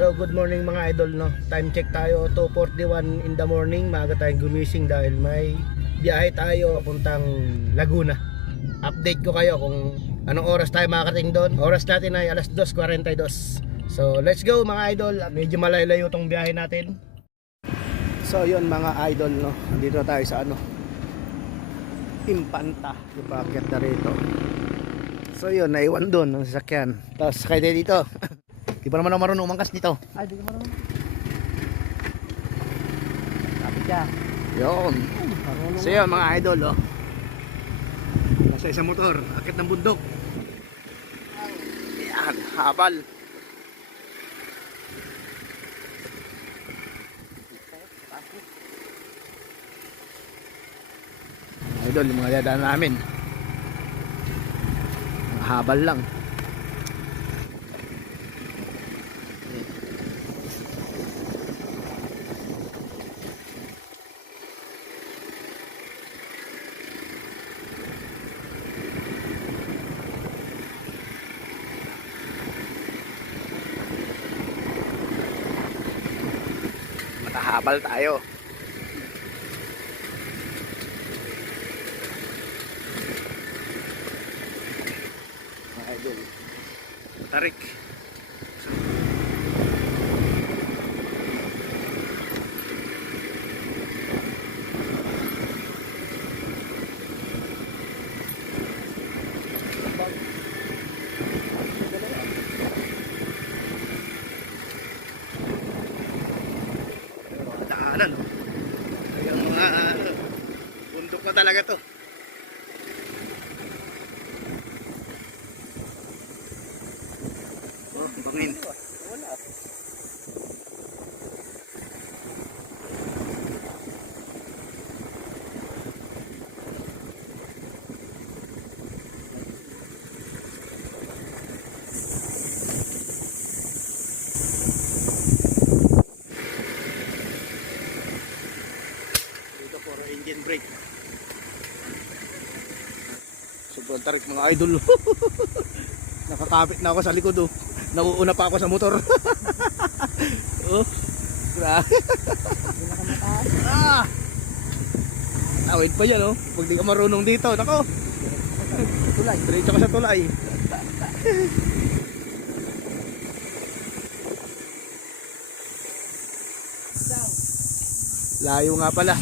So good morning mga idol, no. Time check tayo 2:41 in the morning. Maaga tayong gumising dahil may biyahe tayo papuntang Laguna. Update ko kayo kung anong oras tayo makakarating doon. Oras natin ay alas 2:42. So let's go mga idol. Medyo malayo tong biyahe natin. So yun mga idol, no. Dito tayo sa Impanta, yung paakyat na rito. So yun, naiwan doon ang sasakyan. Tapos sakay tayo dito. Di pa naman ako marunong umangkas dito. Ay, di ka marunong. Kapit ka. Yun. So yun mga idol, oh. Nasa isang motor, akit ng bundok. Yan, habal. Idol, yung mga dadaan namin. Ang habal lang. Matahabal tayo. Mga idol, tarik. Daanan, yung mga bundok na talaga to. Oh, bangin. Wala. Dito puro engine brake. Sobrang tarik mga idol. Nakakapit na ako sa likod, oh. Nauuna pa ako sa motor. Oh, grabe. Ah! Tawid pa yan, oh. Pag di ka marunong dito, nako. Tulay. Diretso ka sa tulay. Layo nga pala.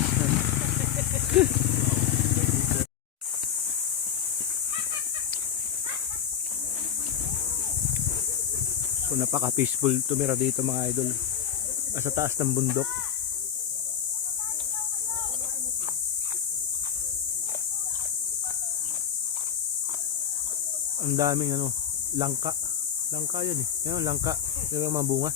So napaka peaceful tumira dito mga idol. Sa taas ng bundok. Ang daming langka. Langka yan eh. Yan langka. Yan ang mga bunga.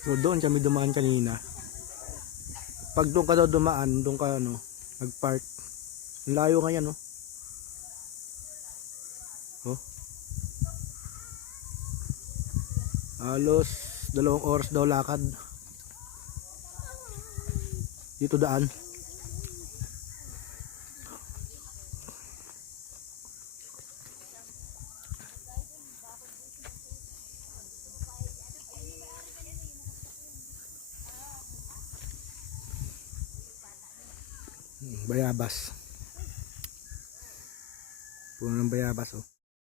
So doon kami dumaan kanina. Pag doon ka daw dumaan, doon ka nag-park. Ang layo ngayon, no. Oh. Halos 2 oras daw lakad. Dito daan. Bayabas. Puno ng bayabas, oh.